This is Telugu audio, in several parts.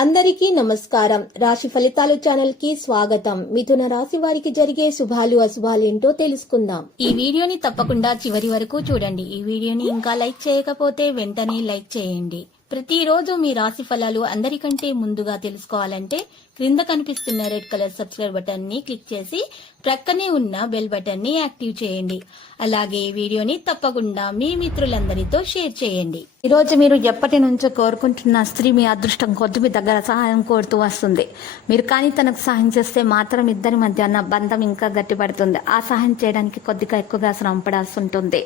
అందరికీ నమస్కారం. రాశి ఫలితాలు ఛానల్ కి స్వాగతం. మిథున రాశి వారికి జరిగే శుభాలు అశుభాలు ఏంటో తెలుసుకుందాం. ఈ వీడియోని తప్పకుండా చివరి వరకు చూడండి. ఈ వీడియోని ఇంకా లైక్ చేయకపోతే వెంటనే లైక్ చేయండి. ప్రతిరోజు మీ రాశి ఫలాలు అందరికంటే ముందుగా తెలుసుకోవాలంటే క్రింద కనిపిస్తున్న రెడ్ కలర్ సబ్స్క్రైబ్ బటన్ ని క్లిక్ చేసి ప్రక్కనే ఉన్న బెల్ బటన్ ని యాక్టివ్ చేయండి. అలాగే ఈ వీడియోని తప్పకుండా మీ మిత్రులందరితో షేర్ చేయండి. ఈ రోజు మీరు ఎప్పటి నుంచో కోరుకుంటున్న స్త్రీ మీ అదృష్టం కొద్ది మీ దగ్గర సహాయం కోరుతూ వస్తుంది. మీరు కానీ తనకు సహాయం చేస్తే మాత్రం ఇద్దరి మధ్య ఉన్న బంధం ఇంకా గట్టిపడుతుంది. ఆ సహాయం చేయడానికి కొద్దిగా ఎక్కువగా శ్రమ పడాల్సి ఉంటుంది.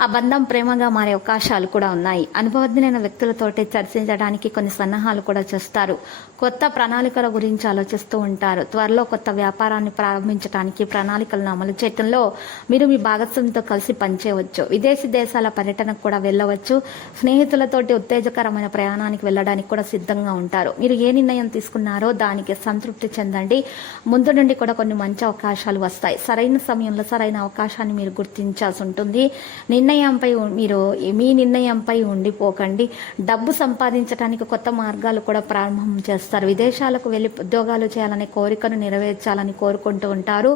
ఆ బంధం ప్రేమగా మారే అవకాశాలు కూడా ఉన్నాయి. అనుభవజ్ఞులైన వ్యక్తులతోటి చర్చించడానికి కొన్ని సన్నాహాలు కూడా చేస్తారు. కొత్త ప్రణాళికల గురించి ఆలోచిస్తూ ఉంటారు. త్వరలో కొత్త వ్యాపారాన్ని ప్రారంభించడానికి ప్రణాళికలను అమలు చేయడంలో మీరు మీ భాగస్వామితో కలిసి పనిచేయవచ్చు. విదేశీ దేశాల పర్యటనకు కూడా వెళ్ళవచ్చు. స్నేహితులతోటి ఉత్తేజకరమైన ప్రయాణానికి వెళ్ళడానికి కూడా సిద్ధంగా ఉంటారు. మీరు ఏ నిర్ణయం తీసుకున్నారో దానికి సంతృప్తి చెందండి. ముందు నుండి కూడా కొన్ని మంచి అవకాశాలు వస్తాయి. సరైన సమయంలో సరైన అవకాశాన్ని మీరు గుర్తించాల్సి ఉంటుంది. మీ నిర్ణయంపై ఉండిపోకండి. డబ్బు సంపాదించడానికి కొత్త మార్గాలు కూడా ప్రారంభం చేస్తారు. విదేశాలకు వెళ్లి ఉద్యోగాలు చేయాలనే కోరికను నెరవేర్చాలని కోరుకుంటూ ఉంటారు.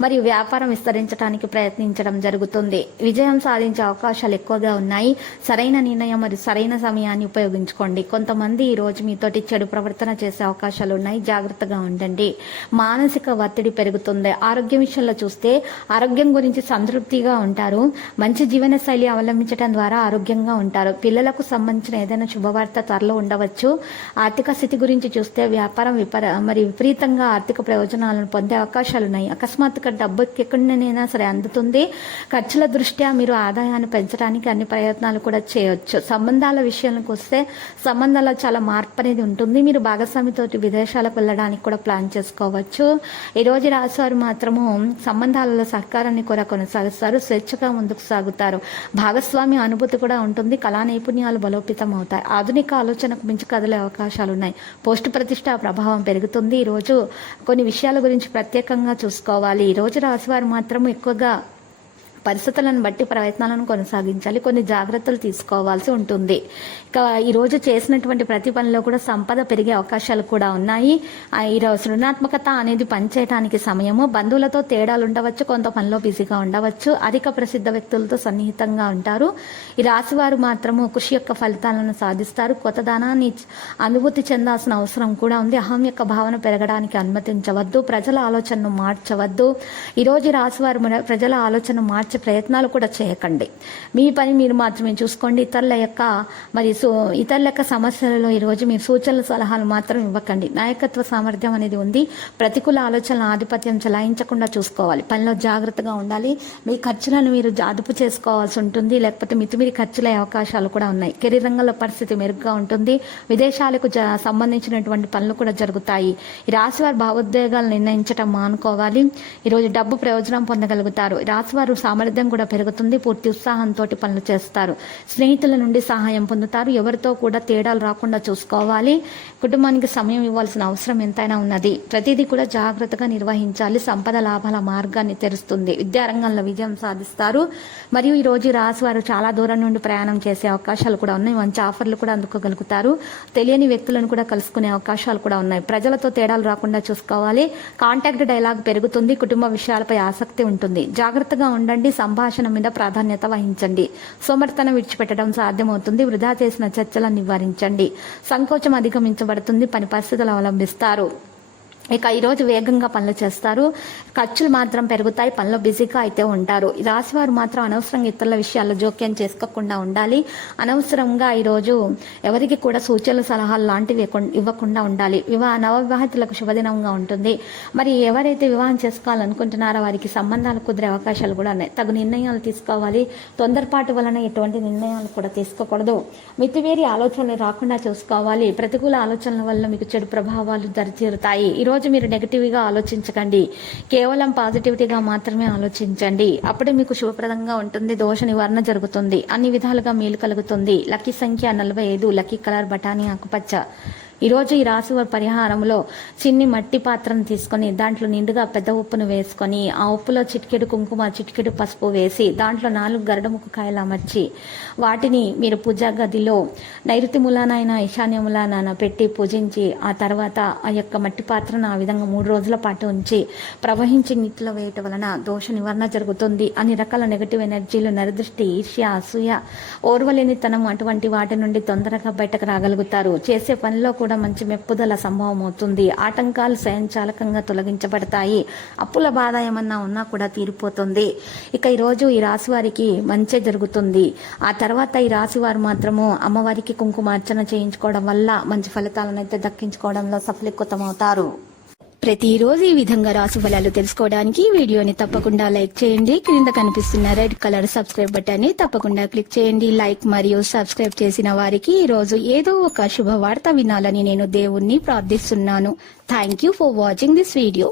మరియు వ్యాపారం విస్తరించడానికి ప్రయత్నించడం జరుగుతుంది. విజయం సాధించే అవకాశాలు ఎక్కువగా ఉన్నాయి. సరైన నిర్ణయం మరియు సరైన సమయాన్ని ఉపయోగించుకోండి. కొంతమంది ఈ రోజు మీతోటి చెడు ప్రవర్తన చేసే అవకాశాలు ఉన్నాయి. జాగ్రత్తగా ఉండండి. మానసిక ఒత్తిడి పెరుగుతుంది. ఆరోగ్యం విషయంలో చూస్తే ఆరోగ్యం గురించి సంతృప్తిగా ఉంటారు. మంచి జీవన శైలి అవలంబించడం ద్వారా ఆరోగ్యంగా ఉంటారు. పిల్లలకు సంబంధించిన ఏదైనా శుభవార్త త్వరలో ఉండవచ్చు. ఆర్థిక స్థితి గురించి చూస్తే వ్యాపారం మరి విపరీతంగా ఆర్థిక ప్రయోజనాలను పొందే అవకాశాలు ఉన్నాయి. అకస్మాత్తుగా డబ్బు ఎక్కడినైనా సరే అందుతుంది. ఖర్చుల దృష్ట్యా మీరు ఆదాయాన్ని పెంచడానికి అన్ని ప్రయత్నాలు కూడా చేయవచ్చు. సంబంధాల విషయానికి వస్తే సంబంధాల్లో చాలా మార్పు అనేది ఉంటుంది. మీరు భాగస్వామితో విదేశాలకు వెళ్ళడానికి కూడా ప్లాన్ చేసుకోవచ్చు. ఈ రోజు రాశివారు మాత్రము సంబంధాలలో సహకారాన్ని కూడా కొనసాగిస్తారు. స్వేచ్ఛగా ముందుకు సాగుతారు. భాగస్వామి అనుభూతి కూడా ఉంటుంది. కళా నైపుణ్యాలు బలోపేతం అవుతాయి. ఆధునిక ఆలోచనకు మించి కదిలే అవకాశాలు ఉన్నాయి. పోస్ట్ ప్రతిష్ట ప్రభావం పెరుగుతుంది. ఈ రోజు కొన్ని విషయాల గురించి ప్రత్యేకంగా చూసుకోవాలి. ఈ రోజు రాశివారు మాత్రం ఎక్కువగా పరిస్థితులను బట్టి ప్రయత్నాలను కొనసాగించాలి. కొన్ని జాగ్రత్తలు తీసుకోవాల్సి ఉంటుంది. ఇక ఈరోజు చేసినటువంటి ప్రతి పనిలో కూడా సంపద పెరిగే అవకాశాలు కూడా ఉన్నాయి. ఈరోజు సృజనాత్మకత అనేది పనిచేయడానికి సమయము. బంధువులతో తేడాలు ఉండవచ్చు. కొంత పనిలో బిజీగా ఉండవచ్చు. అధిక ప్రసిద్ధ వ్యక్తులతో సన్నిహితంగా ఉంటారు. ఈ రాశి వారు మాత్రము కృషి యొక్క ఫలితాలను సాధిస్తారు. కొత్త ధనాన్ని అనుభూతి చెందాల్సిన అవసరం కూడా ఉంది. అహం యొక్క భావన పెరగడానికి అనుమతించవద్దు. ప్రజల ఆలోచనను మార్చవద్దు. ఈరోజు రాశి వారు ప్రజల ఆలోచన మార్చే ప్రయత్నాలు కూడా చేయకండి. మీ పని మీరు మాత్రమే చూసుకోండి. ఇతరుల యొక్క సమస్యలలో ఈరోజు మీరు సూచనలు సలహాలు మాత్రం ఇవ్వకండి. నాయకత్వ సామర్థ్యం అనేది ఉంది. ప్రతికూల ఆలోచనల ఆధిపత్యం చెలాయించకుండా చూసుకోవాలి. పనిలో జాగ్రత్తగా ఉండాలి. మీ ఖర్చులను మీరు అదుపు చేసుకోవాల్సి ఉంటుంది. లేకపోతే మితిమీరి ఖర్చులే అవకాశాలు కూడా ఉన్నాయి. కెరీర్ రంగంలో పరిస్థితి మెరుగ్గా ఉంటుంది. విదేశాలకు సంబంధించినటువంటి పనులు కూడా జరుగుతాయి. ఈ రాశివారు భావోద్వేగాలు నిర్ణయించడం మానుకోవాలి. ఈరోజు డబ్బు ప్రయోజనం పొందగలుగుతారు. రాశివారు సామర్థ్యం కూడా పెరుగుతుంది. పూర్తి ఉత్సాహంతో పనులు చేస్తారు. స్నేహితుల నుండి సహాయం పొందుతారు. ఎవరితో కూడా తేడాలు రాకుండా చూసుకోవాలి. కుటుంబానికి సమయం ఇవ్వాల్సిన అవసరం ఎంతైనా ఉన్నది. ప్రతిదీ కూడా జాగ్రత్తగా నిర్వహించాలి. సంపద లాభాల మార్గాన్ని తెరుస్తుంది. విద్యారంగంలో విజయం సాధిస్తారు. మరియు ఈ రోజు రాశి వారు చాలా దూరం నుండి ప్రయాణం చేసే అవకాశాలు కూడా ఉన్నాయి. మంచి ఆఫర్లు కూడా అందుకోగలుగుతారు. తెలియని వ్యక్తులను కూడా కలుసుకునే అవకాశాలు కూడా ఉన్నాయి. ప్రజలతో తేడాలు రాకుండా చూసుకోవాలి. కాంటాక్ట్ డైలాగ్ పెరుగుతుంది. కుటుంబ విషయాలపై ఆసక్తి ఉంటుంది. జాగ్రత్తగా ఉండండి. సంభాషణ మీద ప్రాధాన్యత వహించండి. సోమర్తన విడిచిపెట్టడం సాధ్యమవుతుంది. వృధా చేసిన చర్చలను నివారించండి. సంకోచం అధిగమించబడుతుంది. పని పరిస్థితులు అవలంబిస్తారు. ఇక ఈరోజు వేగంగా పనులు చేస్తారు. ఖర్చులు మాత్రం పెరుగుతాయి. పనిలో బిజీగా అయితే ఉంటారు. ఈ రాశివారు మాత్రం అనవసరంగా ఇతరుల విషయాల్లో జోక్యం చేసుకోకుండా ఉండాలి. అనవసరంగా ఈరోజు ఎవరికి కూడా సూచనలు సలహాలు లాంటివి ఇవ్వకుండా ఉండాలి. నవవివాహితులకు శుభదినంగా ఉంటుంది. మరి ఎవరైతే వివాహం చేసుకోవాలనుకుంటున్నారో వారికి సంబంధాలు కుదిరే అవకాశాలు కూడా ఉన్నాయి. తగు నిర్ణయాలు తీసుకోవాలి. తొందరపాటు వలన ఎటువంటి నిర్ణయాలు కూడా తీసుకోకూడదు. మితిమీరి ఆలోచనలు రాకుండా చూసుకోవాలి. ప్రతికూల ఆలోచనల వల్ల మీకు చెడు ప్రభావాలు దరిచేరుతాయి. ఈరోజు మీరు నెగిటివ్గా ఆలోచించకండి. కేవలం పాజిటివిటీగా మాత్రమే ఆలోచించండి. అప్పుడే మీకు శుభప్రదంగా ఉంటుంది. దోష నివారణ జరుగుతుంది. అన్ని విధాలుగా మేలు కలుగుతుంది. లక్కీ సంఖ్య 45. లక్కీ కలర్ బఠానీ ఆకుపచ్చ. ఈరోజు ఈ రాశి వారి పరిహారంలో చిన్ని మట్టి పాత్రను తీసుకొని దాంట్లో నిండుగా పెద్ద ఉప్పును వేసుకొని ఆ ఉప్పులో చిటికెడు కుంకుమ చిటికెడు పసుపు వేసి దాంట్లో 4 గరడముఖ కాయలు అమర్చి వాటిని మీరు పూజా గదిలో నైరుతి మూలానైనా ఈశాన్య మూలానైనా పెట్టి పూజించి ఆ తర్వాత ఆ యొక్క మట్టి పాత్రను ఆ విధంగా 3 రోజుల పాటు ఉంచి ప్రవహించి నీటిలో వేయటం వలన దోష నివారణ జరుగుతుంది. అన్ని రకాల నెగటివ్ ఎనర్జీలు, నరదృష్టి, ఈర్ష్య, అసూయ, ఓర్వలేనితనం అటువంటి వాటి నుండి తొందరగా బయటకు రాగలుగుతారు. చేసే పనిలో కూడా మంచి మెప్పుదల సంభవం అవుతుంది. ఆటంకాలు స్వయంచాలకంగా తొలగించబడతాయి. అప్పుల బాధ ఏమన్నా ఉన్నా కూడా తీరిపోతుంది. ఇక ఈరోజు ఈ రాశి వారికి మంచి జరుగుతుంది. ఆ తర్వాత ఈ రాశి వారు మాత్రము అమ్మవారికి కుంకుమార్చన చేయించుకోవడం వల్ల మంచి ఫలితాలను అయితే దక్కించుకోవడంలో సఫలీకృతమవుతారు. ప్రతిరోజు ఈ విధంగా రాశి ఫలాలు తెలుసుకోవడానికి వీడియోని తప్పకుండా లైక్ చేయండి. క్రింద కనిపిస్తున్న రెడ్ కలర్ సబ్స్క్రైబ్ బటన్ ని తప్పకుండా క్లిక్ చేయండి. లైక్ మరియు సబ్స్క్రైబ్ చేసిన వారికి ఈ రోజు ఏదో ఒక శుభవార్త వినాలని నేను దేవుణ్ణి ప్రార్థిస్తున్నాను. Thank you for watching this video.